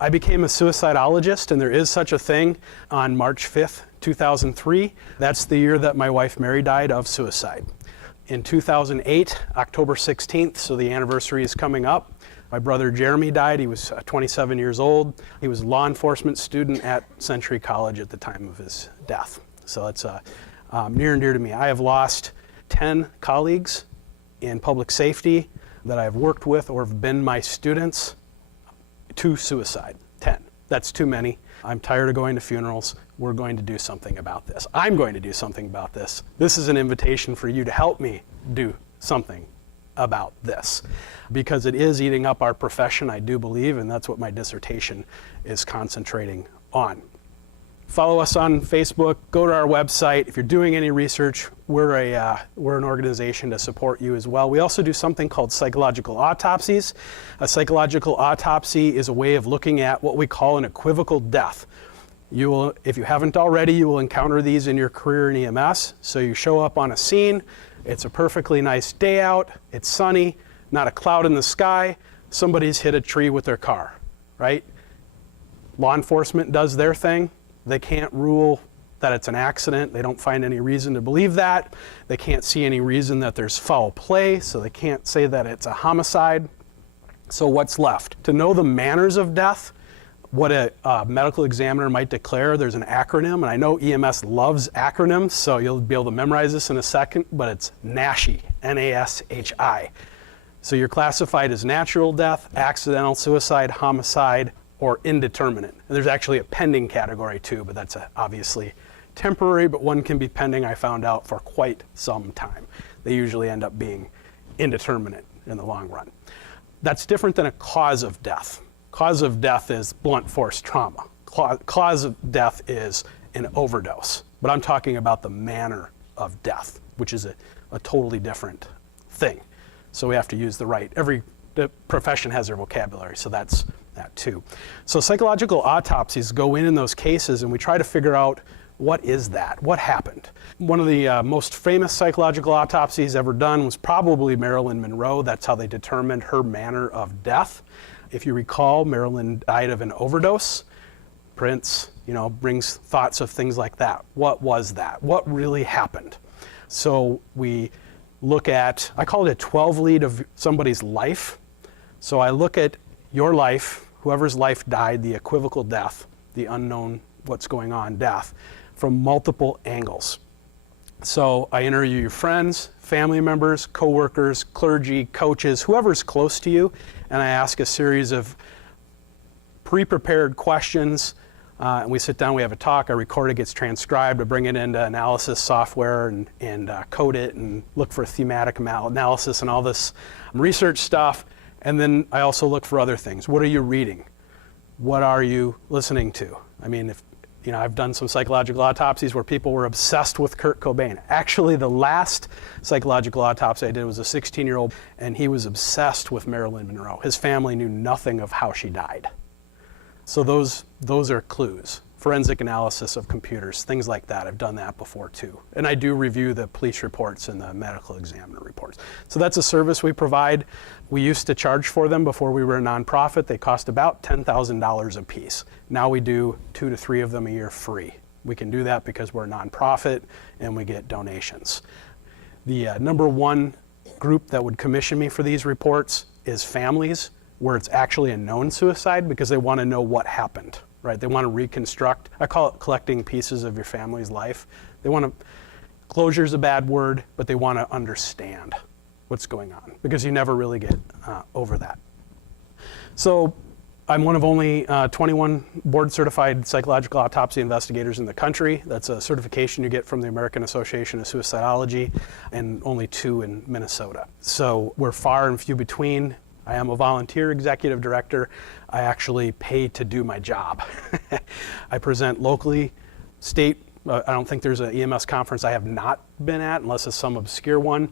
I became a suicidologist, and there is such a thing, on March 5th, 2003. That's the year that my wife Mary died of suicide. In 2008, October 16th, so the anniversary is coming up, my brother Jeremy died. He was 27 years old. He was a law enforcement student at Century College at the time of his death. So that's near and dear to me. I have lost 10 colleagues in public safety that I've worked with or have been my students to suicide. 10. That's too many. I'm tired of going to funerals. We're going to do something about this. I'm going to do something about this. This is an invitation for you to help me do something about this, because it is eating up our profession, I do believe, and that's what my dissertation is concentrating on. Follow us on Facebook, go to our website. If you're doing any research, we're an organization to support you as well. We also do something called psychological autopsies. A psychological autopsy is a way of looking at what we call an equivocal death. You will, if you haven't already, you will encounter these in your career in EMS. So you show up on a scene, it's a perfectly nice day out, it's sunny, not a cloud in the sky, somebody's hit a tree with their car, right? Law enforcement does their thing. They can't rule that it's an accident. They don't find any reason to believe that. They can't see any reason that there's foul play, so they can't say that it's a homicide. So what's left? To know the manners of death, what a medical examiner might declare, there's an acronym, and I know EMS loves acronyms, so you'll be able to memorize this in a second, but it's NASHI, N-A-S-H-I. So you're classified as natural death, accidental suicide, homicide, or indeterminate. And there's actually a pending category too, but that's obviously temporary, but one can be pending, I found out, for quite some time. They usually end up being indeterminate in the long run. That's different than a cause of death. Cause of death is blunt force trauma. Cause of death is an overdose. But I'm talking about the manner of death, which is a totally different thing. So we have to use the right. Every profession has their vocabulary, so that's that too. So psychological autopsies go in those cases, and we try to figure out, what is that? What happened? One of the most famous psychological autopsies ever done was probably Marilyn Monroe. That's how they determined her manner of death. If you recall, Marilyn died of an overdose. Prince, brings thoughts of things like that. What was that? What really happened? So we look at, I call it a 12 lead of somebody's life. So I look at your life, whoever's life died, the equivocal death, the unknown what's going on death, from multiple angles. So I interview your friends, family members, coworkers, clergy, coaches, whoever's close to you, and I ask a series of pre-prepared questions, and we sit down, we have a talk, I record it, gets transcribed, I bring it into analysis software and code it and look for thematic analysis and all this research stuff. And then I also look for other things. What are you reading? What are you listening to? I mean, I've done some psychological autopsies where people were obsessed with Kurt Cobain. Actually, the last psychological autopsy I did was a 16-year-old, and he was obsessed with Marilyn Monroe. His family knew nothing of how she died. So those are clues. Forensic analysis of computers, things like that. I've done that before too. And I do review the police reports and the medical examiner reports. So that's a service we provide. We used to charge for them before we were a nonprofit. They cost about $10,000 a piece. Now we do 2 to 3 of them a year free. We can do that because we're a nonprofit and we get donations. The number one group that would commission me for these reports is families where it's actually a known suicide, because they want to know what happened. Right? They want to reconstruct. I call it collecting pieces of your family's life. They want to, closure is a bad word, but they want to understand what's going on, because you never really get over that. So I'm one of only 21 board certified psychological autopsy investigators in the country. That's a certification you get from the American Association of Suicidology, and only 2 in Minnesota. So we're far and few between. I am a volunteer executive director. I actually pay to do my job. I present locally, state. I don't think there's an EMS conference I have not been at, unless it's some obscure one.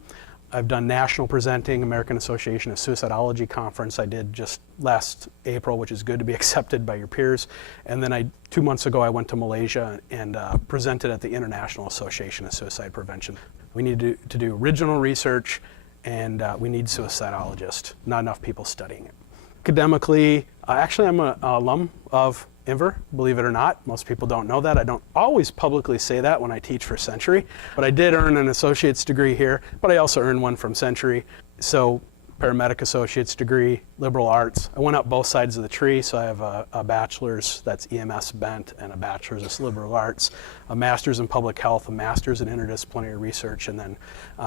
I've done national presenting, American Association of Suicidology conference I did just last April, which is good to be accepted by your peers. And then 2 months ago, I went to Malaysia and presented at the International Association of Suicide Prevention. We need to do original research, and we need suicidologists. Not enough people studying it. Academically, actually I'm an alum of Inver, believe it or not. Most people don't know that. I don't always publicly say that when I teach for Century, but I did earn an associate's degree here, but I also earned one from Century. So paramedic associate's degree, liberal arts. I went up both sides of the tree, so I have a bachelor's that's EMS bent and a bachelor's is liberal arts, a master's in public health, a master's in interdisciplinary research, and then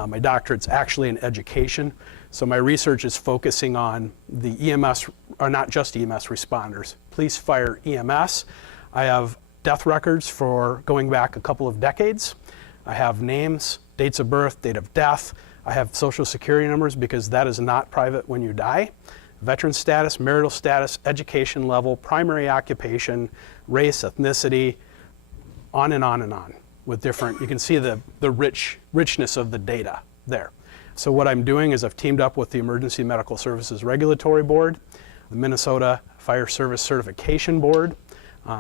my doctorate's actually in education. So my research is focusing on the EMS, or not just EMS responders, police, fire, EMS. I have death records for going back a couple of decades. I have names, dates of birth, date of death. I have social security numbers because that is not private when you die. Veteran status, marital status, education level, primary occupation, race, ethnicity, on and on and on with different, you can see the richness of the data there. So what I'm doing is I've teamed up with the Emergency Medical Services Regulatory Board, the Minnesota Fire Service Certification Board,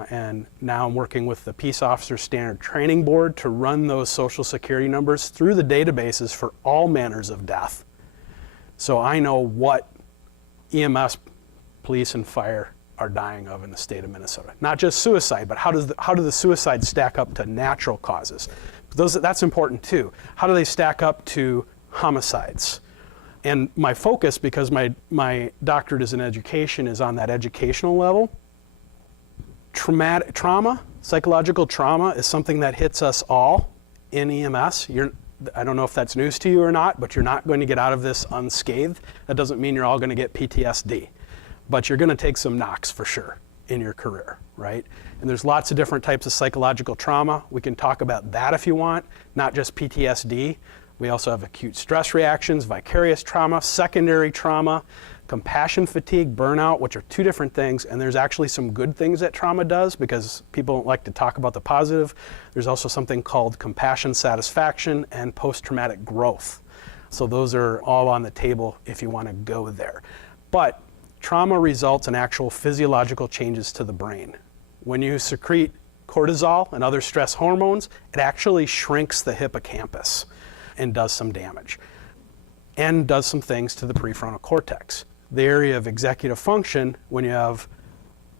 and now I'm working with the Peace Officer Standard Training Board to run those social security numbers through the databases for all manners of death. So I know what EMS, police, and fire are dying of in the state of Minnesota. Not just suicide, but how do the suicides stack up to natural causes? That's important too. How do they stack up to homicides? And my focus, because my doctorate is in education, is on that educational level. Trauma, psychological trauma is something that hits us all in EMS. I don't know if that's news to you or not, but you're not going to get out of this unscathed. That doesn't mean you're all going to get PTSD, but you're going to take some knocks for sure in your career, right? And there's lots of different types of psychological trauma. We can talk about that if you want, not just PTSD. We also have acute stress reactions, vicarious trauma, secondary trauma, compassion fatigue, burnout, which are two different things, and there's actually some good things that trauma does because people don't like to talk about the positive. There's also something called compassion satisfaction and post-traumatic growth. So those are all on the table if you want to go there. But trauma results in actual physiological changes to the brain. When you secrete cortisol and other stress hormones, it actually shrinks the hippocampus and does some damage, and does some things to the prefrontal cortex. The area of executive function, when you have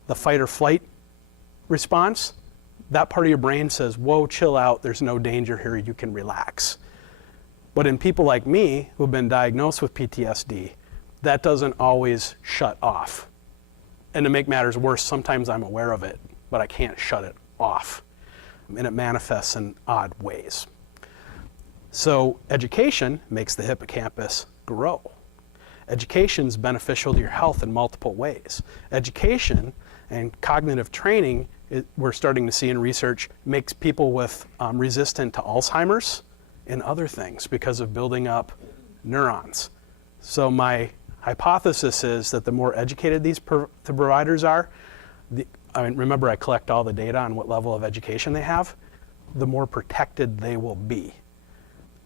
the fight or flight response, that part of your brain says, whoa, chill out, there's no danger here, you can relax. But in people like me who've been diagnosed with PTSD, that doesn't always shut off. And to make matters worse, sometimes I'm aware of it, but I can't shut it off. And it manifests in odd ways. So education makes the hippocampus grow. Education is beneficial to your health in multiple ways. Education and cognitive training, we're starting to see in research, makes people with resistant to Alzheimer's and other things because of building up neurons. So my hypothesis is that the more educated these providers are, remember I collect all the data on what level of education they have, the more protected they will be.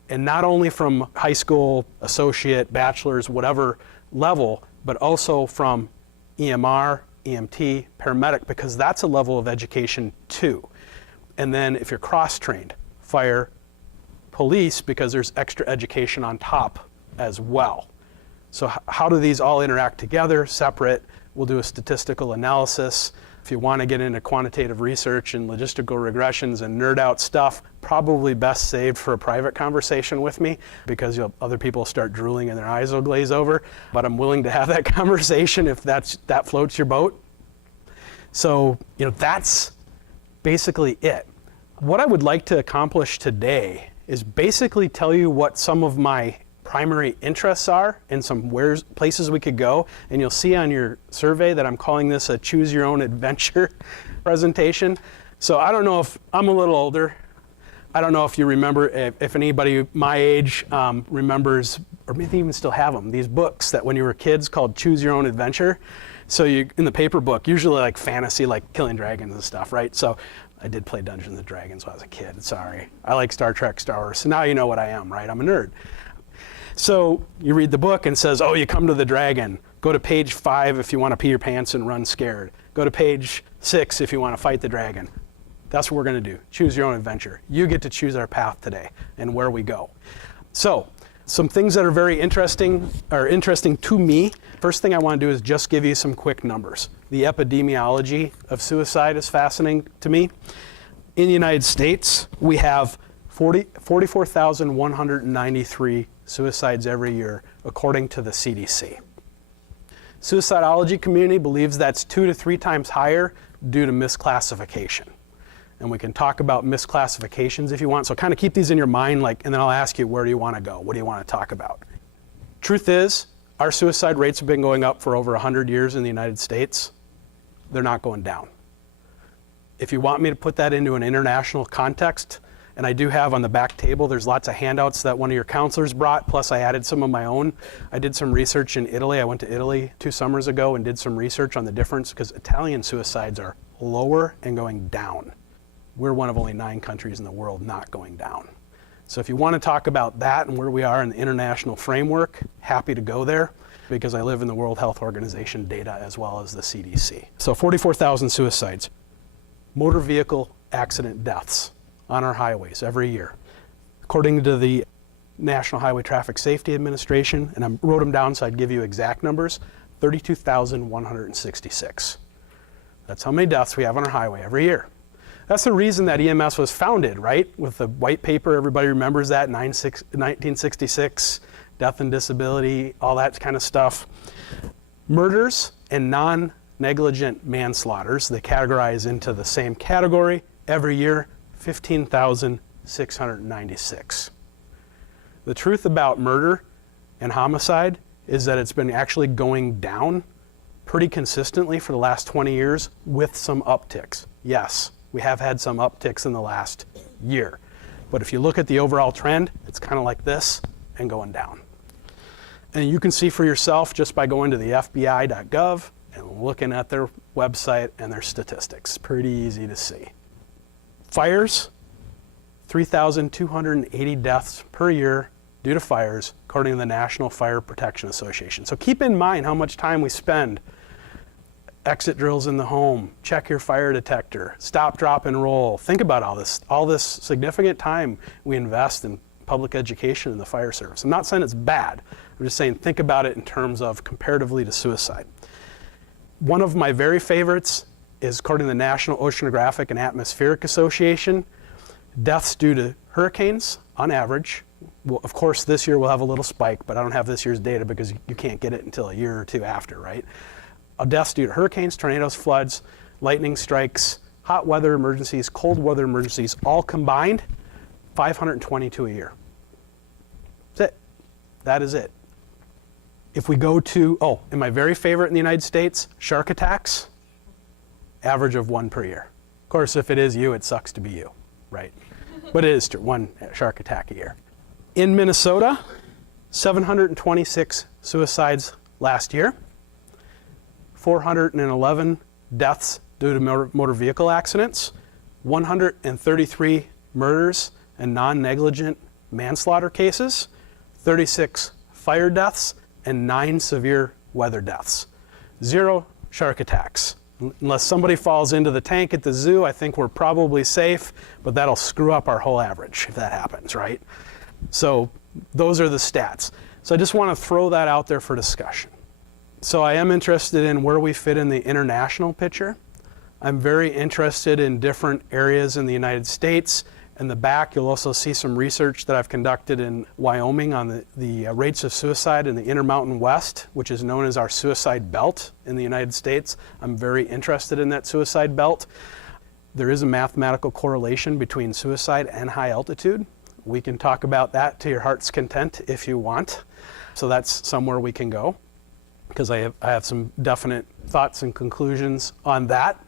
And not only from high school, associate, bachelor's, whatever level, but also from EMR, EMT, paramedic, because that's a level of education too. And then if you're cross-trained, fire, police, because there's extra education on top as well. So how do these all interact together, separate? We'll do a statistical analysis. If you want to get into quantitative research and logistical regressions and nerd out stuff, probably best saved for a private conversation with me because other people start drooling and their eyes will glaze over. But I'm willing to have that conversation if that floats your boat. So, that's basically it. What I would like to accomplish today is basically tell you what some of my primary interests are and some places we could go. And you'll see on your survey that I'm calling this a choose your own adventure presentation. So I don't know if I'm a little older. I don't know if you remember, if anybody my age remembers, or maybe even still have them, these books that when you were kids called Choose Your Own Adventure. So in the paper book, usually like fantasy, like killing dragons and stuff, right? So I did play Dungeons and Dragons when I was a kid, sorry. I like Star Trek, Star Wars, so now you know what I am, right? I'm a nerd. So you read the book and it says, oh, you come to the dragon. Go to page 5 if you want to pee your pants and run scared. Go to page 6 if you want to fight the dragon. That's what we're going to do. Choose your own adventure. You get to choose our path today and where we go. So Some things that are very interesting to me. First thing I want to do is just give you some quick numbers. The epidemiology of suicide is fascinating to me. In the United States, we have 44,193 suicides every year, according to the CDC. Suicidology community believes that's 2 to 3 times higher due to misclassification. And we can talk about misclassifications if you want. So kind of keep these in your mind, and then I'll ask you, where do you want to go? What do you want to talk about? Truth is, our suicide rates have been going up for over 100 years in the United States. They're not going down. If you want me to put that into an international context, and I do have on the back table, there's lots of handouts that one of your counselors brought, plus I added some of my own. I did some research in Italy. I went to Italy 2 summers ago and did some research on the difference, because Italian suicides are lower and going down. We're one of only 9 countries in the world not going down. So if you want to talk about that and where we are in the international framework, happy to go there, because I live in the World Health Organization data as well as the CDC. So 44,000 suicides. Motor vehicle accident deaths on our highways every year. According to the National Highway Traffic Safety Administration, and I wrote them down so I'd give you exact numbers, 32,166. That's how many deaths we have on our highway every year. That's the reason that EMS was founded, right? With the white paper, everybody remembers that, 1966, death and disability, all that kind of stuff. Murders and non-negligent manslaughters, they categorize into the same category every year, 15,696. The truth about murder and homicide is that it's been actually going down pretty consistently for the last 20 years with some upticks. Yes, we have had some upticks in the last year. But if you look at the overall trend, it's kind of like this and going down. And you can see for yourself just by going to the FBI.gov and looking at their website and their statistics. Pretty easy to see. Fires, 3,280 deaths per year due to fires, according to the National Fire Protection Association. So keep in mind how much time we spend. Exit drills in the home, check your fire detector, stop, drop, and roll. Think about all this significant time we invest in public education in the fire service. I'm not saying it's bad. I'm just saying think about it in terms of comparatively to suicide. One of my very favorites is, according to the National Oceanographic and Atmospheric Association, deaths due to hurricanes on average. Well, of course, this year we'll have a little spike, but I don't have this year's data because you can't get it until a year or 2 after, right? Deaths due to hurricanes, tornadoes, floods, lightning strikes, hot weather emergencies, cold weather emergencies, all combined, 522 a year. That's it. That is it. If we go to, and my very favorite in the United States, shark attacks, average of 1 per year. Of course, if it is you, it sucks to be you, right? But it is true, 1 shark attack a year. In Minnesota, 726 suicides last year. 411 deaths due to motor vehicle accidents, 133 murders and non-negligent manslaughter cases, 36 fire deaths, and 9 severe weather deaths. 0 shark attacks. Unless somebody falls into the tank at the zoo, I think we're probably safe, but that'll screw up our whole average if that happens, right? So those are the stats. So I just want to throw that out there for discussion. So I am interested in where we fit in the international picture. I'm very interested in different areas in the United States. In the back, you'll also see some research that I've conducted in Wyoming on the rates of suicide in the Intermountain West, which is known as our suicide belt in the United States. I'm very interested in that suicide belt. There is a mathematical correlation between suicide and high altitude. We can talk about that to your heart's content if you want. So that's somewhere we can go, because I have some definite thoughts and conclusions on that.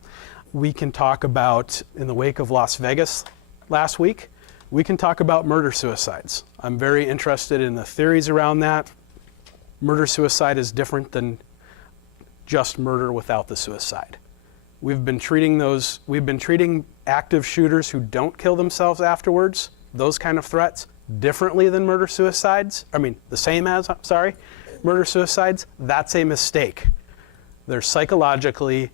We can talk about, in the wake of Las Vegas last week, we can talk about murder-suicides. I'm very interested in the theories around that. Murder-suicide is different than just murder without the suicide. We've been treating active shooters who don't kill themselves afterwards, those kind of threats, differently than murder-suicides. The same as, murder-suicides. That's a mistake. There's psychologically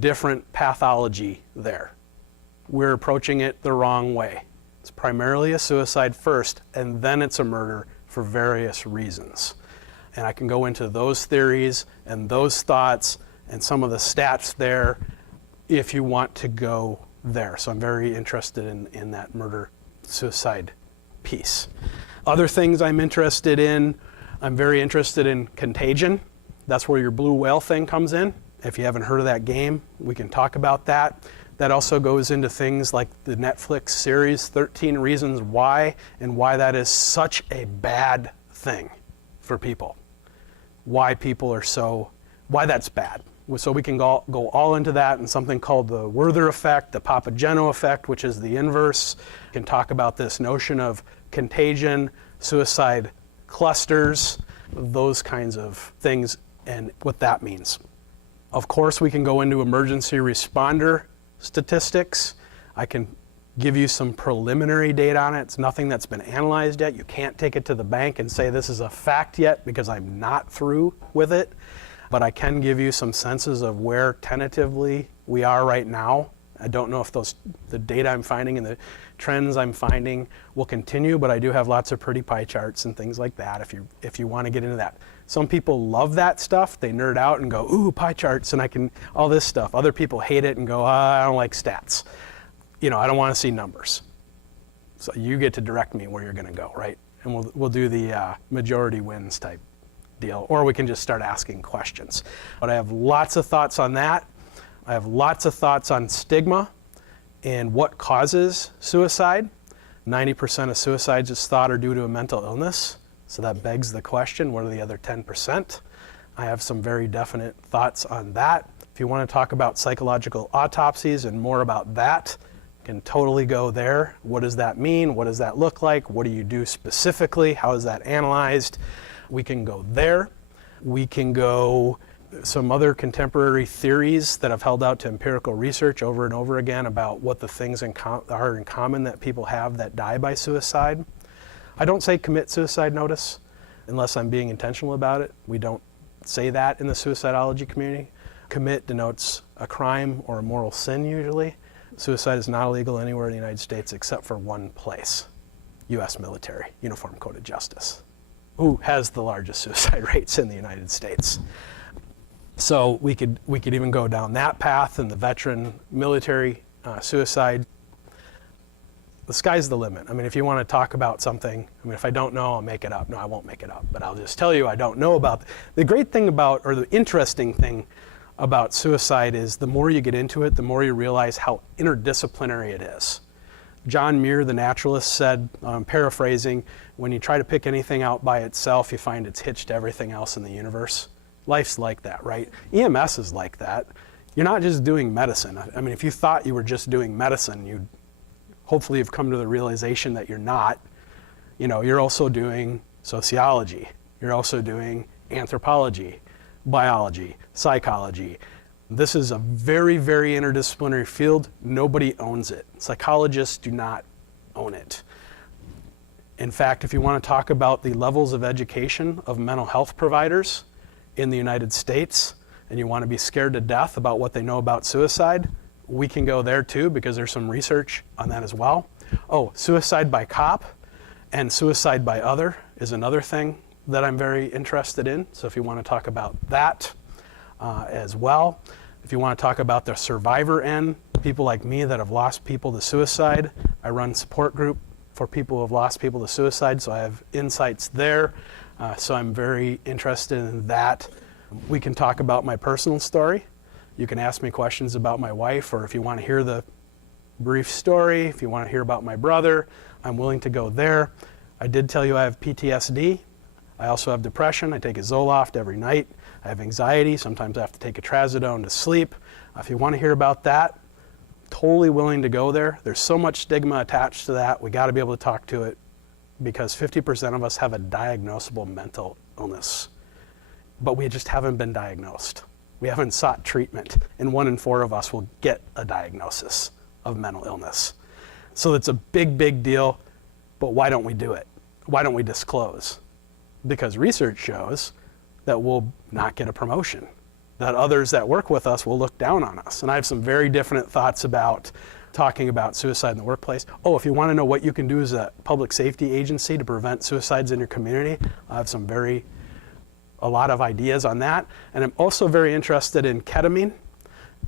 different pathology there. We're approaching it the wrong way. It's primarily a suicide first, and then it's a murder for various reasons. And I can go into those theories and those thoughts and some of the stats there if you want to go there. So I'm very interested in that murder-suicide piece. Other things I'm interested in, I'm very interested in Contagion. That's where your blue whale thing comes in. If you haven't heard of that game, we can talk about that. That also goes into things like the Netflix series 13 Reasons Why, and why that is such a bad thing for people. Why that's bad. So we can go all into that, and something called the Werther Effect, the Papagenno effect, which is the inverse. We can talk about this notion of contagion, suicide clusters, those kinds of things, and what that means. Of course, we can go into emergency responder statistics. I can give you some preliminary data on it. It's nothing that's been analyzed yet. You can't take it to the bank and say this is a fact yet because I'm not through with it. But I can give you some senses of where tentatively we are right now. I don't know if the data I'm finding and the trends I'm finding will continue, but I do have lots of pretty pie charts and things like that if you want to get into that. Some people love that stuff. They nerd out and go, ooh, pie charts, and all this stuff. Other people hate it and go, I don't like stats. I don't want to see numbers. So you get to direct me where you're going to go, right? And we'll do the majority wins type deal, or we can just start asking questions. But I have lots of thoughts on that. I have lots of thoughts on stigma and what causes suicide. 90% of suicides is thought are due to a mental illness. So that begs the question, what are the other 10%? I have some very definite thoughts on that. If you want to talk about psychological autopsies and more about that, you can totally go there. What does that mean? What does that look like? What do you do specifically? How is that analyzed? We can go there. We can go some other contemporary theories that have held out to empirical research over and over again about what the things are in common that people have that die by suicide. I don't say commit suicide notice unless I'm being intentional about it. We don't say that in the suicidology community. Commit denotes a crime or a moral sin usually. Suicide is not illegal anywhere in the United States except for one place, U.S. military, Uniform Code of Justice, who has the largest suicide rates in the United States. So we could even go down that path, and the veteran military suicide. The sky's the limit. If you want to talk about something, if I don't know, I'll make it up. No, I won't make it up, but I'll just tell you I don't know about. The great thing about, or the interesting thing about suicide is the more you get into it, the more you realize how interdisciplinary it is. John Muir, the naturalist, said, paraphrasing, when you try to pick anything out by itself, you find it's hitched to everything else in the universe. Life's like that, right? EMS is like that. You're not just doing medicine. If you thought you were just doing medicine, you'd hopefully have come to the realization that you're not. You're also doing sociology. You're also doing anthropology, biology, psychology. This is a very, very interdisciplinary field. Nobody owns it. Psychologists do not own it. In fact, if you want to talk about the levels of education of mental health providers in the United States, and you want to be scared to death about what they know about suicide, we can go there too, because there's some research on that as well. Oh, suicide by cop and suicide by other is another thing that I'm very interested in. So if you want to talk about that as well. If you want to talk about the survivor end, people like me that have lost people to suicide, I run support group for people who have lost people to suicide, so I have insights there. So I'm very interested in that. We can talk about my personal story. You can ask me questions about my wife, or if you want to hear the brief story, if you want to hear about my brother, I'm willing to go there. I did tell you I have PTSD. I also have depression. I take a Zoloft every night. I have anxiety. Sometimes I have to take a trazodone to sleep. If you want to hear about that, totally willing to go there. There's so much stigma attached to that. We got to be able to talk to it, because 50% of us have a diagnosable mental illness, but we just haven't been diagnosed. We haven't sought treatment, and 1 in 4 of us will get a diagnosis of mental illness. So it's a big, big deal, but why don't we do it? Why don't we disclose? Because research shows that we'll not get a promotion, that others that work with us will look down on us. And I have some very different thoughts about talking about suicide in the workplace. Oh, if you want to know what you can do as a public safety agency to prevent suicides in your community, I have a lot of ideas on that. And I'm also very interested in ketamine,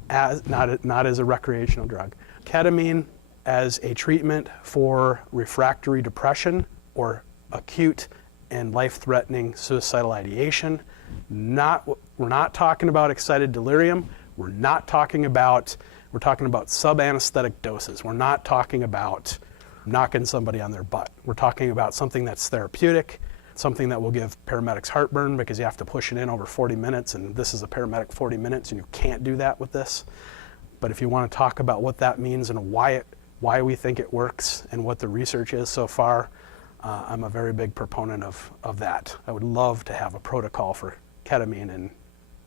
as not as a recreational drug. Ketamine as a treatment for refractory depression or acute and life-threatening suicidal ideation. We're not talking about excited delirium. We're talking about sub-anesthetic doses. We're not talking about knocking somebody on their butt. We're talking about something that's therapeutic, something that will give paramedics heartburn because you have to push it in over 40 minutes, and this is a paramedic 40 minutes, and you can't do that with this. But if you want to talk about what that means and why we think it works and what the research is so far, I'm a very big proponent of that. I would love to have a protocol for ketamine and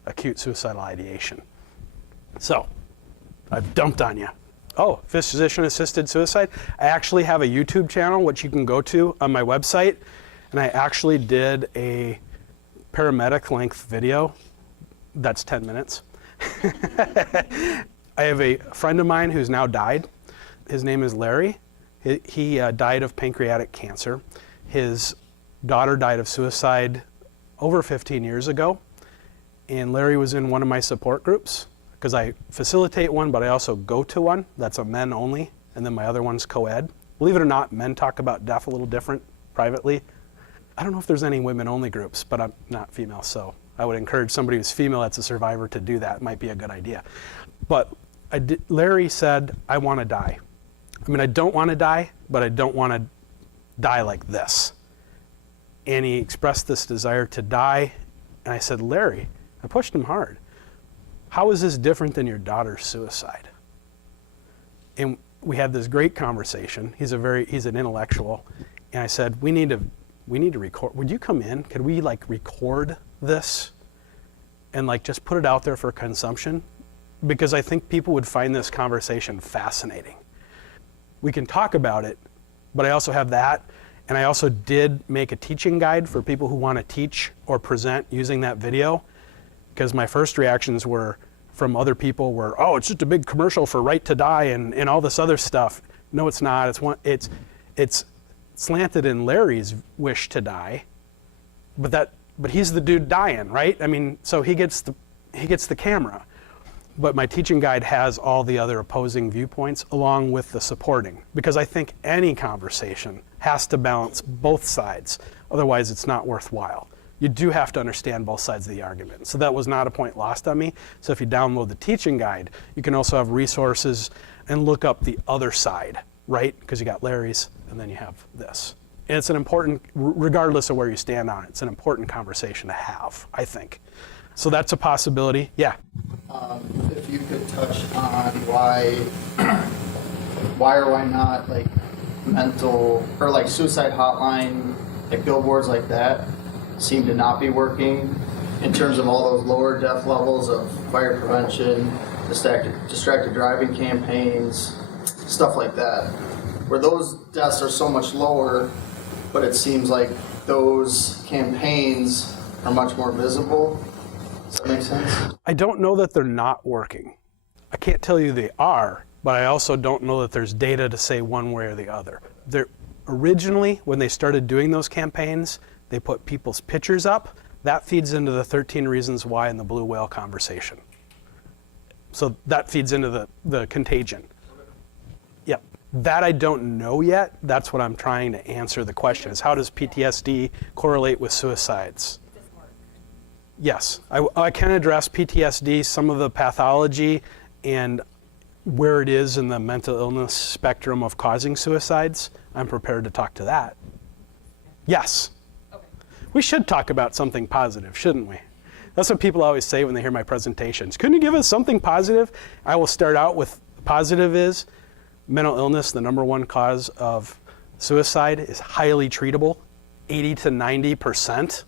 acute suicidal ideation. So, I've dumped on you. Oh, physician-assisted suicide. I actually have a YouTube channel, which you can go to on my website, and I actually did a paramedic-length video. That's 10 minutes. I have a friend of mine who's now died. His name is Larry. He died of pancreatic cancer. His daughter died of suicide over 15 years ago, and Larry was in one of my support groups because I facilitate one, but I also go to one that's a men only, and then my other one's co-ed. Believe it or not, men talk about death a little different privately. I don't know if there's any women only groups, but I'm not female, so I would encourage somebody who's female that's a survivor to do that. It might be a good idea. But Larry said, I want to die. I mean, I don't want to die, but I don't want to die like this. And he expressed this desire to die, and I said, Larry, I pushed him hard. How is this different than your daughter's suicide? And we had this great conversation. He's an intellectual, and I said, we need to record. Would you come in? Could we record this and just put it out there for consumption? Because I think people would find this conversation fascinating. We can talk about it, but I also have that, and I also did make a teaching guide for people who want to teach or present using that video, because my first reactions were from other people were, oh, it's just a big commercial for Right to Die and all this other stuff. No, it's not. It's slanted in Larry's wish to die, but he's the dude dying, right? I mean, so he gets the camera. But my teaching guide has all the other opposing viewpoints along with the supporting, because I think any conversation has to balance both sides. Otherwise, it's not worthwhile. You do have to understand both sides of the argument. So that was not a point lost on me. So if you download the teaching guide, you can also have resources and look up the other side, right? Because you got Larry's and then you have this. And it's an important, regardless of where you stand on it, it's an important conversation to have, I think. So that's a possibility. Yeah. If you could touch on why or why not mental or suicide hotline, billboards like that seem to not be working in terms of all those lower death levels of fire prevention, distracted driving campaigns, stuff like that, where those deaths are so much lower, but it seems like those campaigns are much more visible. Does that make sense? I don't know that they're not working. I can't tell you they are, but I also don't know that there's data to say one way or the other. Originally, when they started doing those campaigns, they put people's pictures up. That feeds into the 13 Reasons Why and the blue whale conversation. So that feeds into the contagion. Yep. That I don't know yet. That's what I'm trying to answer the question is, how does PTSD correlate with suicides? Yes, I can address PTSD, some of the pathology, and where it is in the mental illness spectrum of causing suicides. I'm prepared to talk to that. Yes. Okay. We should talk about something positive, shouldn't we? That's what people always say when they hear my presentations. Couldn't you give us something positive? I will start out with positive is mental illness, the #1 cause of suicide, is highly treatable, 80 to 90%.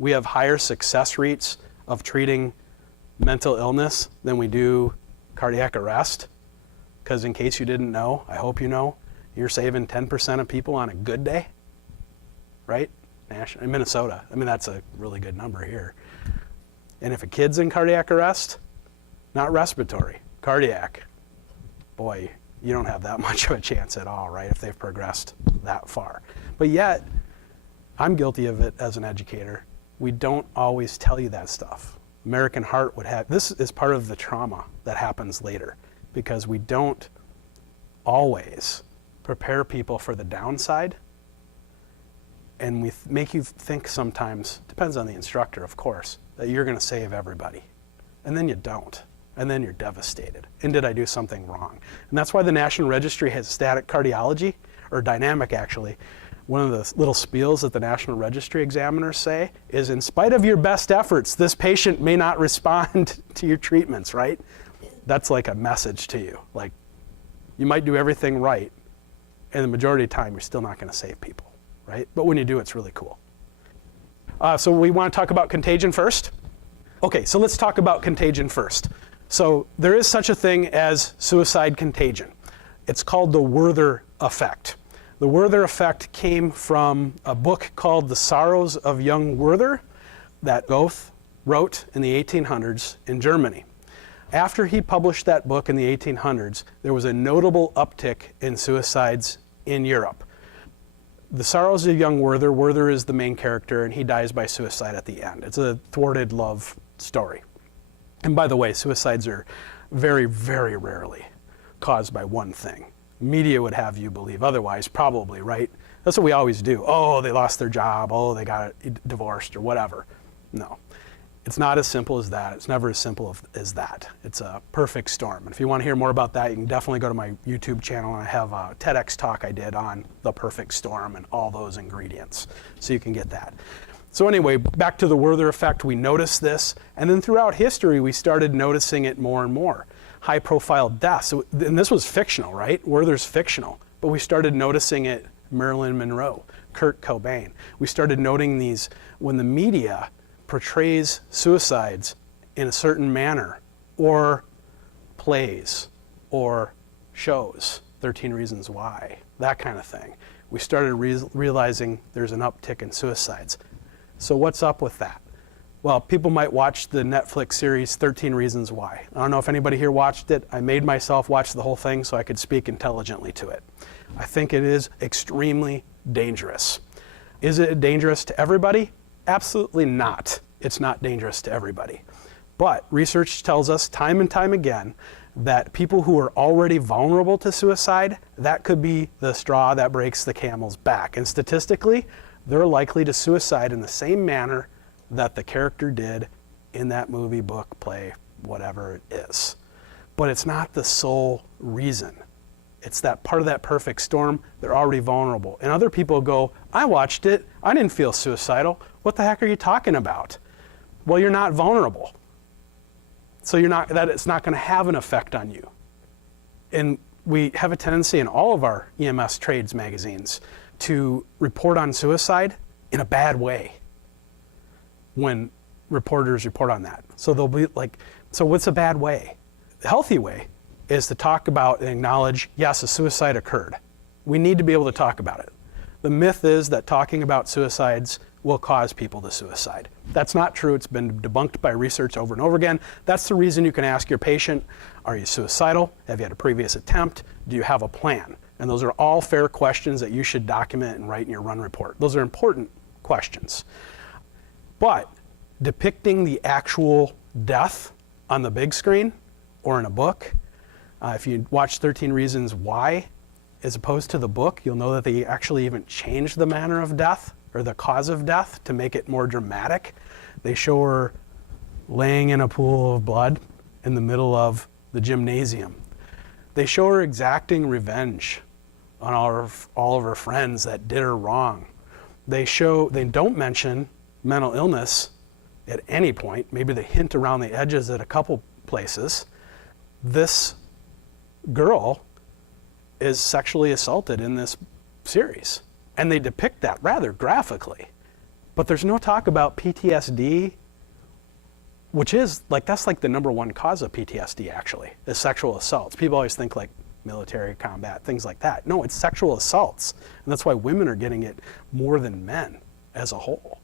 We have higher success rates of treating mental illness than we do cardiac arrest. Because in case you didn't know, I hope you know, you're saving 10% of people on a good day, right? In Minnesota. I mean, that's a really good number here. And if a kid's in cardiac arrest, not respiratory, cardiac, boy, you don't have that much of a chance at all, right, if they've progressed that far. But yet, I'm guilty of it as an educator. We don't always tell you that stuff. American Heart would have, this is part of the trauma that happens later, because we don't always prepare people for the downside, and we make you think sometimes, depends on the instructor of course, that you're going to save everybody. And then you don't. And then you're devastated. And did I do something wrong? And that's why the National Registry has static cardiology, or dynamic actually. One of the little spiels that the National Registry examiners say is, in spite of your best efforts, this patient may not respond to your treatments, right? That's like a message to you. Like, you might do everything right, and the majority of the time you're still not going to save people, right? But when you do, it's really cool. So we want to talk about Contagion first. Okay, so let's talk about Contagion first. So there is such a thing as suicide contagion. It's called the Werther Effect. The Werther Effect came from a book called The Sorrows of Young Werther that Goethe wrote in the 1800s in Germany. After he published that book in the 1800s, there was a notable uptick in suicides in Europe. The Sorrows of Young Werther, Werther is the main character, and he dies by suicide at the end. It's a thwarted love story. And by the way, suicides are very, very rarely caused by one thing. Media would have you believe otherwise, probably, right? That's what we always do. Oh, they lost their job. Oh, they got divorced or whatever. No, it's not as simple as that. It's never as simple as that. It's a perfect storm. And if you want to hear more about that, you can definitely go to my YouTube channel, and I have a TEDx talk I did on the perfect storm and all those ingredients, so you can get that. So anyway, back to the Werther Effect, we noticed this, and then throughout history we started noticing it more and more. High-profile deaths, and this was fictional, right? Werther's fictional, but we started noticing it. Marilyn Monroe, Kurt Cobain. We started noting these when the media portrays suicides in a certain manner, or plays, or shows, 13 Reasons Why, that kind of thing. We started realizing there's an uptick in suicides. So what's up with that? Well, people might watch the Netflix series 13 Reasons Why. I don't know if anybody here watched it. I made myself watch the whole thing so I could speak intelligently to it. I think it is extremely dangerous. Is it dangerous to everybody? Absolutely not. It's not dangerous to everybody. But research tells us time and time again that people who are already vulnerable to suicide, that could be the straw that breaks the camel's back. And statistically, they're likely to suicide in the same manner that the character did in that movie, book, play, whatever it is. But it's not the sole reason. It's that part of that perfect storm, they're already vulnerable. And other people go, I watched it, I didn't feel suicidal. What the heck are you talking about? Well, you're not vulnerable. So it's not going to have an effect on you. And we have a tendency in all of our EMS trades magazines to report on suicide in a bad way when reporters report on that. So they'll be like, so what's a bad way? The healthy way is to talk about and acknowledge, yes, a suicide occurred. We need to be able to talk about it. The myth is that talking about suicides will cause people to suicide. That's not true. It's been debunked by research over and over again. That's the reason you can ask your patient, are you suicidal? Have you had a previous attempt? Do you have a plan? And those are all fair questions that you should document and write in your run report. Those are important questions. But depicting the actual death on the big screen or in a book, if you watch 13 Reasons Why, as opposed to the book, you'll know that they actually even changed the manner of death or the cause of death to make it more dramatic. They show her laying in a pool of blood in the middle of the gymnasium. They show her exacting revenge on all of her friends that did her wrong. They don't mention mental illness at any point. Maybe they hint around the edges at a couple places. This girl is sexually assaulted in this series, and they depict that rather graphically. But there's no talk about PTSD, which is that's like the #1 cause of PTSD actually, is sexual assaults. People always think like military combat, things like that. No, it's sexual assaults, and that's why women are getting it more than men as a whole.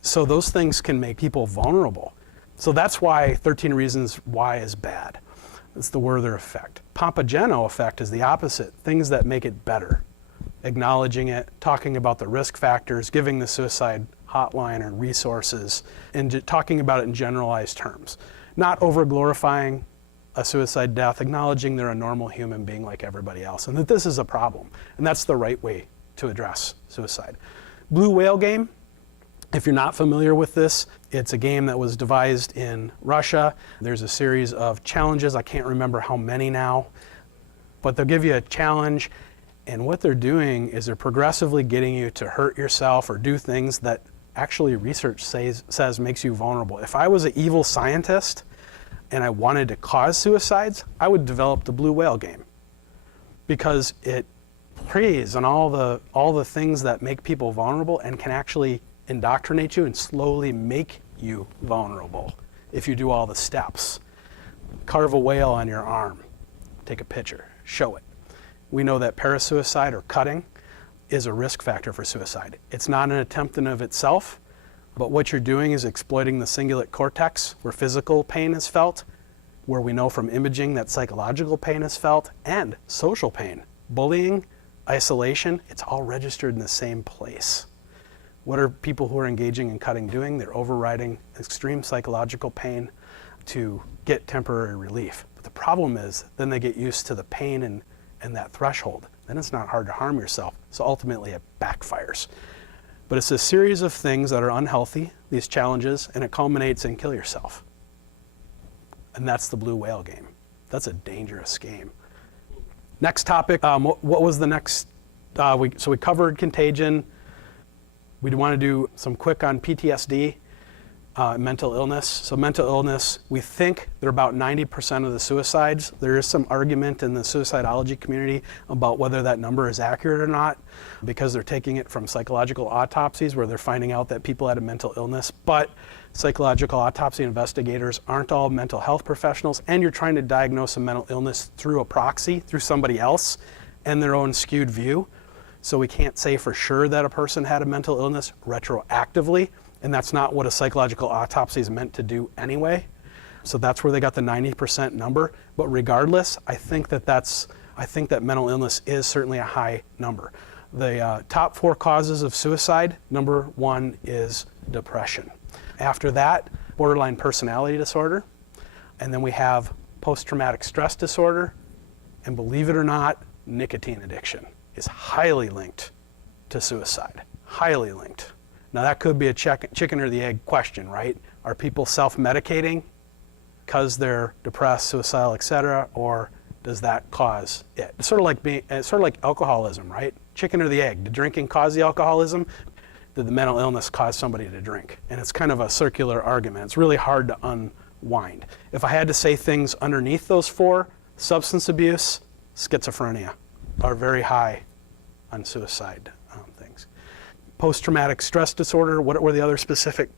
So those things can make people vulnerable. So that's why 13 Reasons Why is bad. It's the Werther Effect. Pampageno effect is the opposite, things that make it better. Acknowledging it, talking about the risk factors, giving the suicide hotline or resources, and talking about it in generalized terms. Not over-glorifying a suicide death, acknowledging they're a normal human being like everybody else, and that this is a problem. And that's the right way to address suicide. Blue whale game, if you're not familiar with this, it's a game that was devised in Russia. There's a series of challenges, I can't remember how many now, but they'll give you a challenge, and what they're doing is they're progressively getting you to hurt yourself or do things that actually research says makes you vulnerable. If I was an evil scientist and I wanted to cause suicides, I would develop the blue whale game, because it preys on all the things that make people vulnerable and can actually indoctrinate you and slowly make you vulnerable if you do all the steps. Carve a whale on your arm, take a picture, show it. We know that parasuicide or cutting is a risk factor for suicide. It's not an attempt in of itself, but what you're doing is exploiting the cingulate cortex where physical pain is felt, where we know from imaging that psychological pain is felt, and social pain. Bullying, isolation, it's all registered in the same place. What are people who are engaging in cutting doing? They're overriding extreme psychological pain to get temporary relief. But the problem is then they get used to the pain and that threshold. Then it's not hard to harm yourself. So ultimately it backfires. But it's a series of things that are unhealthy, these challenges, and it culminates in kill yourself. And that's the blue whale game. That's a dangerous game. Next topic, what was the next? So we covered Contagion. We want to do some quick on PTSD, mental illness. So mental illness, we think they're about 90% of the suicides. There is some argument in the suicidology community about whether that number is accurate or not, because they're taking it from psychological autopsies where they're finding out that people had a mental illness. But psychological autopsy investigators aren't all mental health professionals, and you're trying to diagnose a mental illness through a proxy, through somebody else, and their own skewed view. So we can't say for sure that a person had a mental illness retroactively, and that's not what a psychological autopsy is meant to do anyway. So that's where they got the 90% number. But regardless, I think that mental illness is certainly a high number. The top 4 causes of suicide, number 1 is depression. After that, borderline personality disorder, and then we have post-traumatic stress disorder, and believe it or not, nicotine addiction is highly linked to suicide, highly linked. Now that could be a chicken or the egg question, right? Are people self-medicating because they're depressed, suicidal, etc., or does that cause it? It's sort of like alcoholism, right? Chicken or the egg? Did drinking cause the alcoholism? Did the mental illness cause somebody to drink? And it's kind of a circular argument. It's really hard to unwind. If I had to say things underneath those 4, substance abuse, schizophrenia are very high on suicide things. Post-traumatic stress disorder, what were the other specific?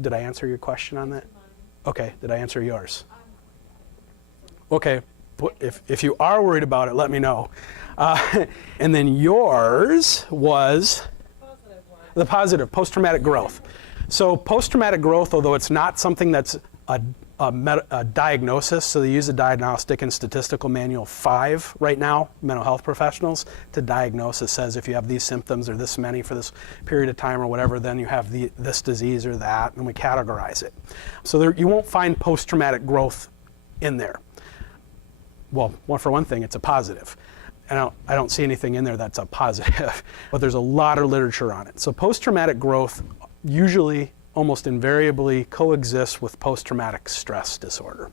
Did I answer your question on that? Okay, did I answer yours? Okay, if you are worried about it, let me know. And then yours was the positive, post-traumatic growth. So post-traumatic growth, although it's not something that's a diagnosis, so they use the Diagnostic and Statistical Manual 5 right now, mental health professionals, to diagnose. It says if you have these symptoms or this many for this period of time or whatever, then you have this disease or that, and we categorize it. So you won't find post-traumatic growth in there. Well, for one thing, it's a positive. I don't see anything in there that's a positive, but there's a lot of literature on it. So post-traumatic growth usually almost invariably coexists with post-traumatic stress disorder.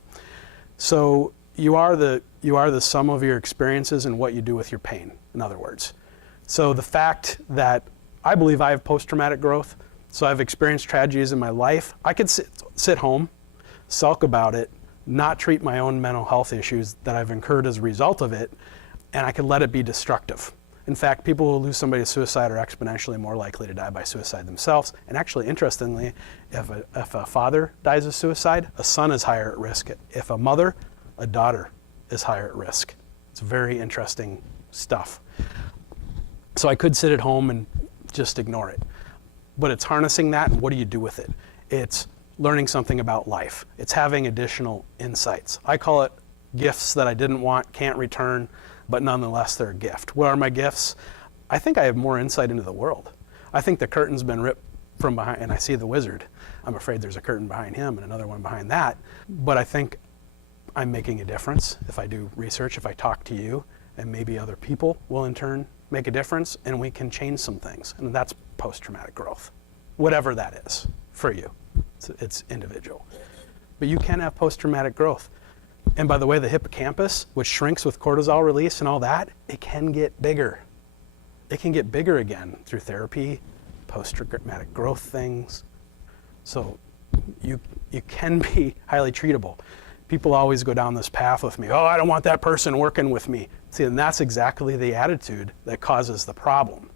So you are the sum of your experiences and what you do with your pain, in other words. So the fact that I believe I have post-traumatic growth, so I've experienced tragedies in my life, I could sit home, sulk about it, not treat my own mental health issues that I've incurred as a result of it, and I could let it be destructive. In fact, people who lose somebody to suicide are exponentially more likely to die by suicide themselves. And actually, interestingly, if a father dies of suicide, a son is higher at risk. If a mother, a daughter is higher at risk. It's very interesting stuff. So I could sit at home and just ignore it. But it's harnessing that, and what do you do with it? It's learning something about life. It's having additional insights. I call it gifts that I didn't want, can't return, but nonetheless they're a gift. What are my gifts? I think I have more insight into the world. I think the curtain's been ripped from behind, and I see the wizard. I'm afraid there's a curtain behind him and another one behind that, but I think I'm making a difference if I do research, if I talk to you, and maybe other people will in turn make a difference, and we can change some things, and that's post-traumatic growth, whatever that is for you. It's individual. But you can have post-traumatic growth. And by the way, the hippocampus, which shrinks with cortisol release and all that, it can get bigger. It can get bigger again through therapy, post-traumatic growth things. So you can be highly treatable. People always go down this path with me. Oh, I don't want that person working with me. See, and that's exactly the attitude that causes the problem.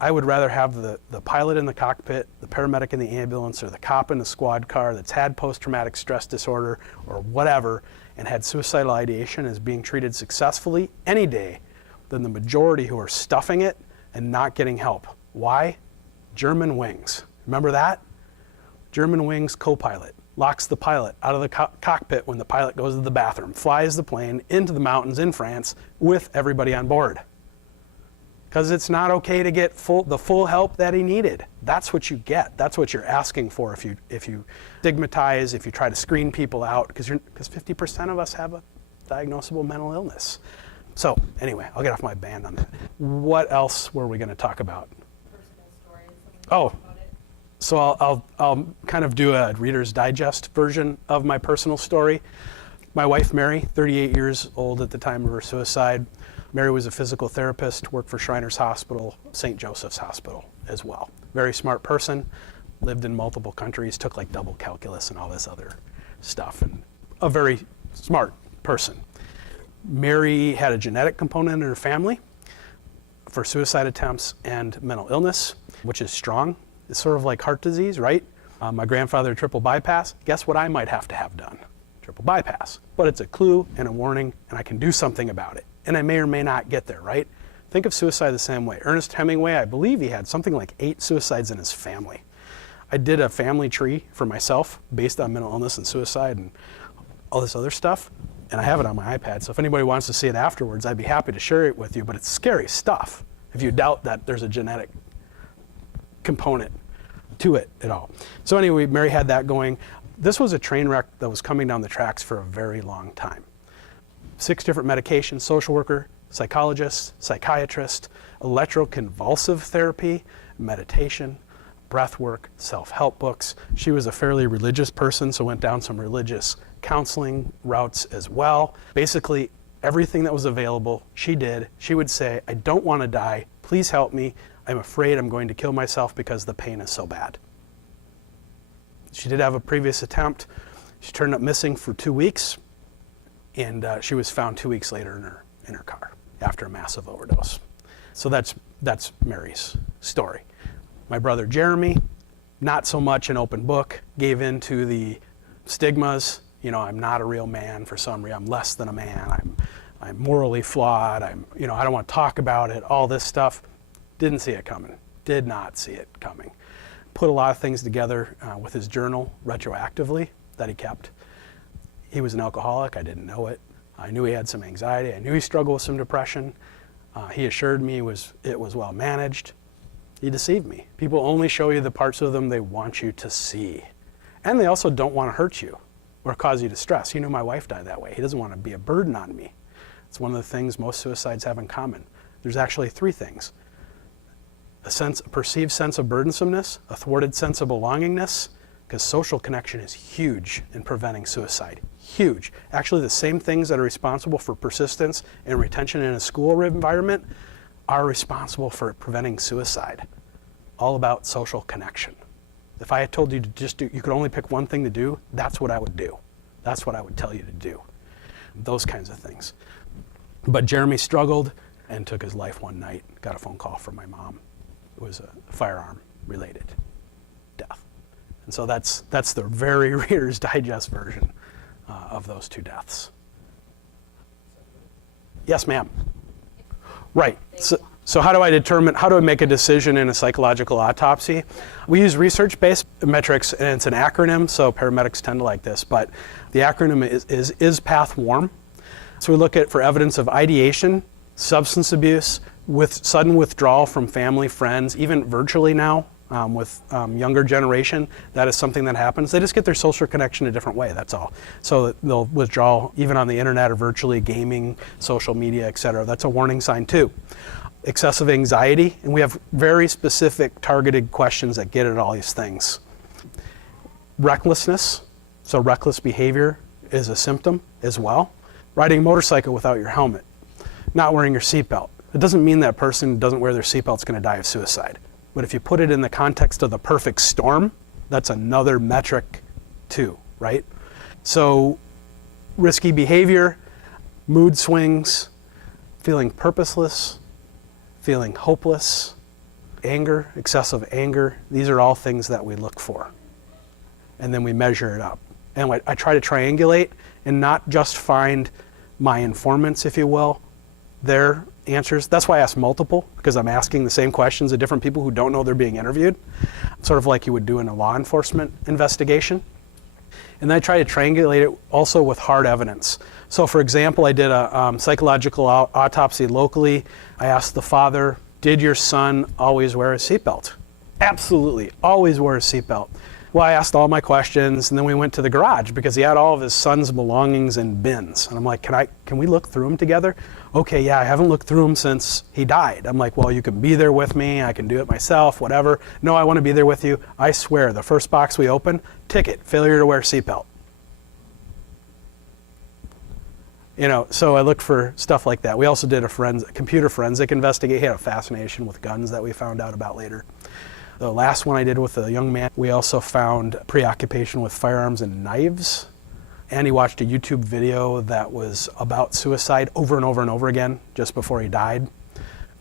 I would rather have the pilot in the cockpit, the paramedic in the ambulance, or the cop in the squad car that's had post-traumatic stress disorder or whatever and had suicidal ideation as being treated successfully any day than the majority who are stuffing it and not getting help. Why? German wings. Remember that? German wings co-pilot locks the pilot out of the cockpit when the pilot goes to the bathroom, flies the plane into the mountains in France with everybody on board. Because it's not okay to get the full help that he needed. That's what you get. That's what you're asking for if you stigmatize, if you try to screen people out, because 50% of us have a diagnosable mental illness. So anyway, I'll get off my band on that. What else were we going to talk about? Personal stories. Oh, so I'll kind of do a Reader's Digest version of my personal story. My wife, Mary, 38 years old at the time of her suicide. Mary was a physical therapist, worked for Shriners Hospital, St. Joseph's Hospital as well. Very smart person, lived in multiple countries, took like double calculus and all this other stuff, and a very smart person. Mary had a genetic component in her family for suicide attempts and mental illness, which is strong. It's sort of like heart disease, right? My grandfather had triple bypass. Guess what I might have to have done? Triple bypass. But it's a clue and a warning, and I can do something about it. And I may or may not get there, right? Think of suicide the same way. Ernest Hemingway, I believe he had something like 8 suicides in his family. I did a family tree for myself based on mental illness and suicide and all this other stuff, and I have it on my iPad, so if anybody wants to see it afterwards, I'd be happy to share it with you, but it's scary stuff if you doubt that there's a genetic component to it at all. So anyway, Mary had that going. This was a train wreck that was coming down the tracks for a very long time. 6 different medications, social worker, psychologist, psychiatrist, electroconvulsive therapy, meditation, breath work, self-help books. She was a fairly religious person, so went down some religious counseling routes as well. Basically, everything that was available, she did. She would say, I don't want to die. Please help me. I'm afraid I'm going to kill myself because the pain is so bad. She did have a previous attempt. She turned up missing for 2 weeks, and she was found 2 weeks later in her car after a massive overdose. So that's Mary's story. My brother Jeremy, not so much an open book, gave in to the stigmas. You know, I'm not a real man for some reason. I'm less than a man. I'm morally flawed. I don't want to talk about it. All this stuff. Didn't see it coming. Did not see it coming. Put a lot of things together with his journal retroactively that he kept. He was an alcoholic. I didn't know it. I knew he had some anxiety. I knew he struggled with some depression. He assured me it was well managed. He deceived me. People only show you the parts of them they want you to see. And they also don't want to hurt you or cause you distress. You know, my wife died that way. He doesn't want to be a burden on me. It's one of the things most suicides have in common. There's actually 3 things. A perceived sense of burdensomeness, a thwarted sense of belongingness, because social connection is huge in preventing suicide. Huge. Actually, the same things that are responsible for persistence and retention in a school environment are responsible for preventing suicide. All about social connection. If I had told you to just you could only pick one thing to do, that's what I would do. That's what I would tell you to do. Those kinds of things. But Jeremy struggled and took his life one night. Got a phone call from my mom. It was a firearm-related death. And so that's the very Reader's Digest version of those 2 deaths. Yes, ma'am. Right. So how do I make a decision in a psychological autopsy? We use research-based metrics, and it's an acronym, so paramedics tend to like this, but the acronym is path warm. So we look at for evidence of ideation, substance abuse, with sudden withdrawal from family, friends, even virtually now with younger generation. That is something that happens. They just get their social connection a different way, that's all. So they'll withdraw even on the internet or virtually, gaming, social media, etc. That's a warning sign too. Excessive anxiety, and we have very specific targeted questions that get at all these things. Recklessness, so reckless behavior is a symptom as well. Riding a motorcycle without your helmet, not wearing your seatbelt. It doesn't mean that person who doesn't wear their seatbelt is going to die of suicide. But if you put it in the context of the perfect storm, that's another metric too, right? So risky behavior, mood swings, feeling purposeless, feeling hopeless, anger, excessive anger, these are all things that we look for. And then we measure it up. And I try to triangulate and not just find my informants, if you will, their answers. That's why I ask multiple, because I'm asking the same questions of different people who don't know they're being interviewed, sort of like you would do in a law enforcement investigation. And then I try to triangulate it also with hard evidence. So for example, I did a psychological autopsy locally. I asked the father, did your son always wear a seatbelt? Absolutely, always wear a seatbelt. Well, I asked all my questions, and then we went to the garage because he had all of his son's belongings in bins. And I'm like, can we look through them together? Okay, yeah, I haven't looked through them since he died. I'm like, well, you can be there with me. I can do it myself, whatever. No, I want to be there with you. I swear, the first box we open, ticket, failure to wear seatbelt. So I looked for stuff like that. We also did a computer forensic investigation. He had a fascination with guns that we found out about later. The last one I did with a young man, we also found preoccupation with firearms and knives. And he watched a YouTube video that was about suicide over and over and over again just before he died.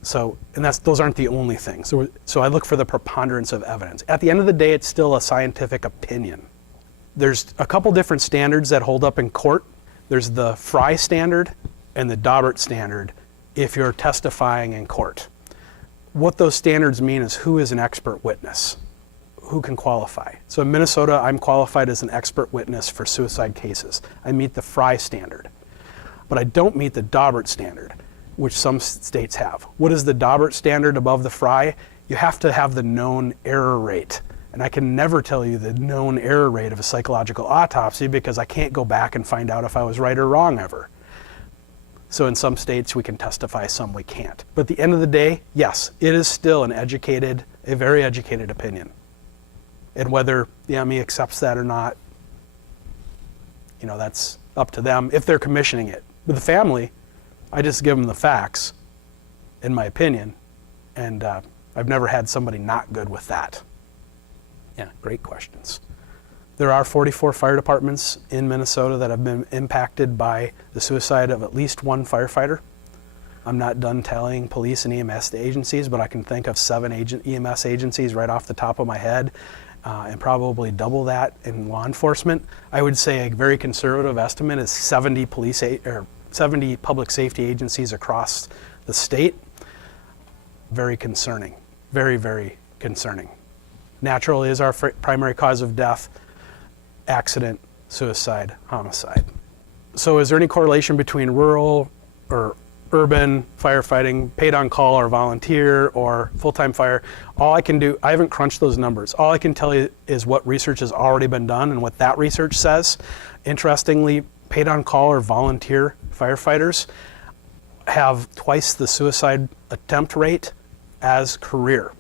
So, and those aren't the only things. So I look for the preponderance of evidence. At the end of the day, it's still a scientific opinion. There's a couple different standards that hold up in court. There's the Fry standard and the Daubert standard if you're testifying in court. What those standards mean is who is an expert witness, who can qualify. So in Minnesota, I'm qualified as an expert witness for suicide cases. I meet the Fry standard, but I don't meet the Daubert standard, which some states have. What is the Daubert standard above the Fry? You have to have the known error rate. And I can never tell you the known error rate of a psychological autopsy because I can't go back and find out if I was right or wrong ever. So in some states we can testify, some we can't. But at the end of the day, yes, it is still a very educated opinion. And whether the ME accepts that or not, that's up to them if they're commissioning it. With the family, I just give them the facts, in my opinion, and I've never had somebody not good with that. Yeah, great questions. There are 44 fire departments in Minnesota that have been impacted by the suicide of at least one firefighter. I'm not done tallying police and EMS agencies, but I can think of 7 EMS agencies right off the top of my head, and probably double that in law enforcement. I would say a very conservative estimate is 70 public safety agencies across the state. Very concerning, very, very concerning. Natural is our primary cause of death. Accident, suicide, homicide. So is there any correlation between rural or urban firefighting, paid on call or volunteer or full-time fire? All I can do, I haven't crunched those numbers. All I can tell you is what research has already been done and what that research says. Interestingly, paid on call or volunteer firefighters have twice the suicide attempt rate as career.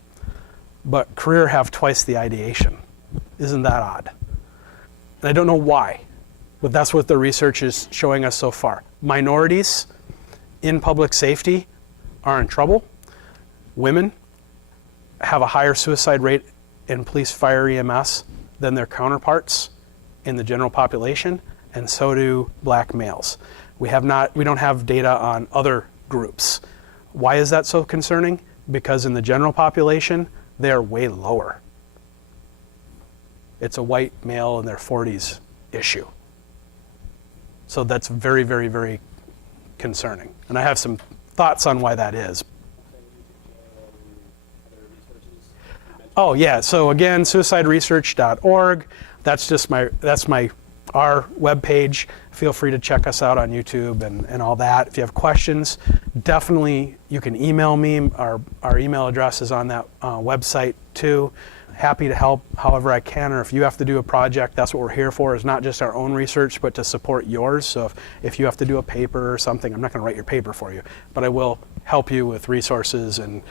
But career have twice the ideation. Isn't that odd? And I don't know why, but that's what the research is showing us so far. Minorities in public safety are in trouble. Women have a higher suicide rate in police, fire, EMS than their counterparts in the general population, and so do black males. We don't have data on other groups. Why is that so concerning? Because in the general population, they are way lower. It's a white male in their 40s issue. So that's very, very, very concerning. And I have some thoughts on why that is. Oh yeah, so again, suicideresearch.org. That's our webpage. Feel free to check us out on YouTube and all that. If you have questions, definitely you can email me. Our email address is on that website too. Happy to help however I can, or if you have to do a project, that's what we're here for, is not just our own research, but to support yours. So if you have to do a paper or something, I'm not going to write your paper for you, but I will help you with resources and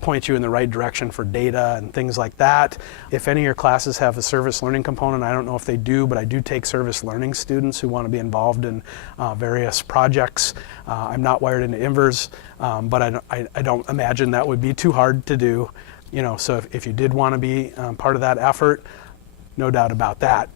point you in the right direction for data and things like that. If any of your classes have a service learning component, I don't know if they do, but I do take service learning students who want to be involved in various projects. I'm not wired into Invers, but I don't imagine that would be too hard to do. You know, so if you did want to be part of that effort, no doubt about that.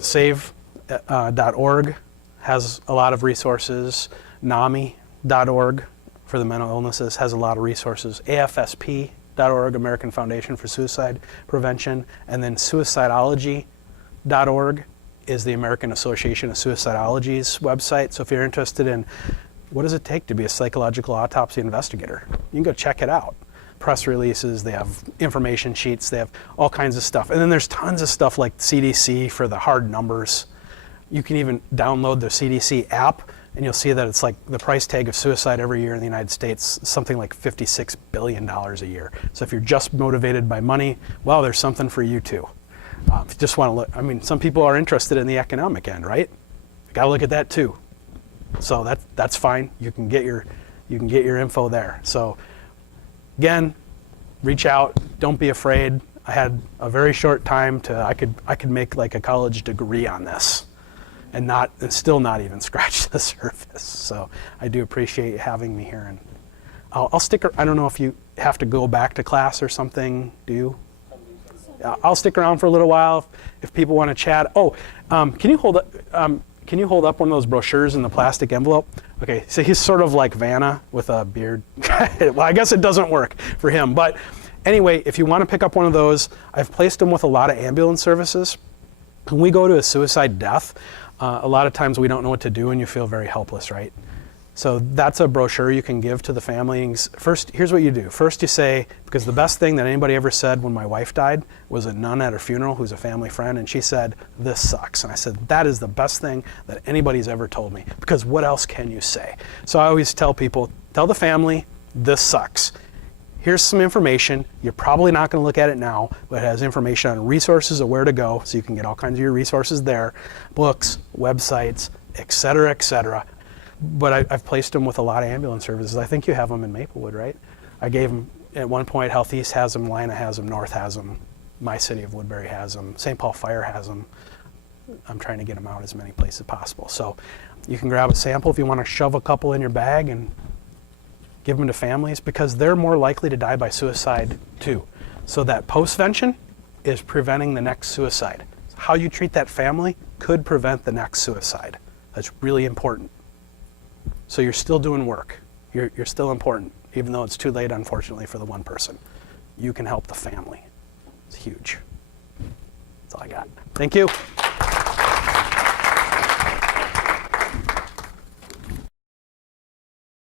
Save.org has a lot of resources. NAMI.org for the mental illnesses has a lot of resources. AFSP.org, American Foundation for Suicide Prevention, and then suicidology.org is the American Association of Suicidology's website. So if you're interested in what does it take to be a psychological autopsy investigator, you can go check it out. Press releases, they have information sheets, they have all kinds of stuff. And then there's tons of stuff like CDC for the hard numbers. You can even download the CDC app and you'll see that it's like the price tag of suicide every year in the United States, something like $56 billion a year. So if you're just motivated by money, well, there's something for you too. If you just want to look, I mean, some people are interested in the economic end, right? You gotta look at that too. So that's fine. You can get your info there. So again, reach out, don't be afraid. I had a very short time I could make like a college degree on this and still not even scratch the surface. So I do appreciate you having me here, and I'll stick. I don't know if you have to go back to class or something. Do you? I'll stick around for a little while if people want to chat. Oh, can you hold up? Can you hold up one of those brochures in the plastic envelope? Okay, so he's sort of like Vanna with a beard. Well, I guess it doesn't work for him. But anyway, if you want to pick up one of those, I've placed them with a lot of ambulance services. When we go to a suicide death, a lot of times we don't know what to do and you feel very helpless, right? So that's a brochure you can give to the family. First, here's what you do. First you say, because the best thing that anybody ever said when my wife died was a nun at her funeral who's a family friend, and she said, "This sucks." And I said, that is the best thing that anybody's ever told me, because what else can you say? So I always tell people, tell the family, this sucks. Here's some information. You're probably not going to look at it now, but it has information on resources of where to go, so you can get all kinds of your resources there, books, websites, et cetera, et cetera. But I've placed them with a lot of ambulance services. I think you have them in Maplewood, right? I gave them, at one point, Health East has them, Lina has them, North has them, my city of Woodbury has them, St. Paul Fire has them. I'm trying to get them out as many places as possible. So you can grab a sample if you want to shove a couple in your bag and give them to families, because they're more likely to die by suicide too. So that postvention is preventing the next suicide. How you treat that family could prevent the next suicide. That's really important. So you're still doing work. You're still important, even though it's too late, unfortunately, for the one person. You can help the family. It's huge. That's all I got. Thank you.